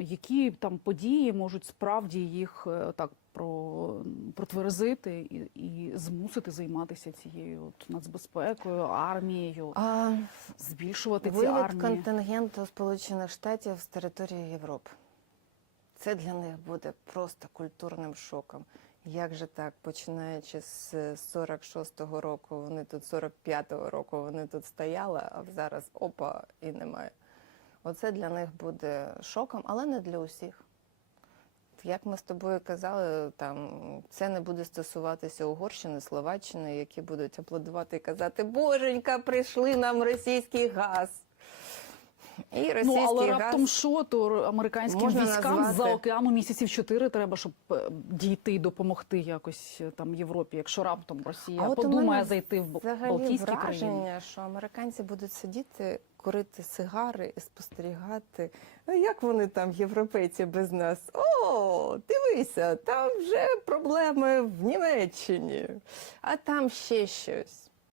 які там події можуть справді їх е, так про протверезити і, і змусити займатися цією от нацбезпекою, армією, А, збільшувати ці армії. контингенту Сполучених Штатів з території Європи. Це для них буде просто культурним шоком. Як же так, починаючи з 46-го року, вони тут 45-го року вони тут стояли, а зараз опа і немає. Оце для них буде шоком, але не для усіх. Як ми з тобою казали, там це не буде стосуватися Угорщини, Словаччини, які будуть аплодувати і казати: Боженька, прийшли нам російський газ. І російський Ну але газ раптом що, то американським Можна військам назвати- за океану місяців чотири треба, щоб е, дійти і допомогти якось е, там Європі, якщо раптом Росія у подумає мене зайти в Балтійські враження, країни. що американці будуть сидіти, курити сигари і спостерігати. А як вони там, європейці, без нас? О, дивися, там вже проблеми в Німеччині, а там ще щось.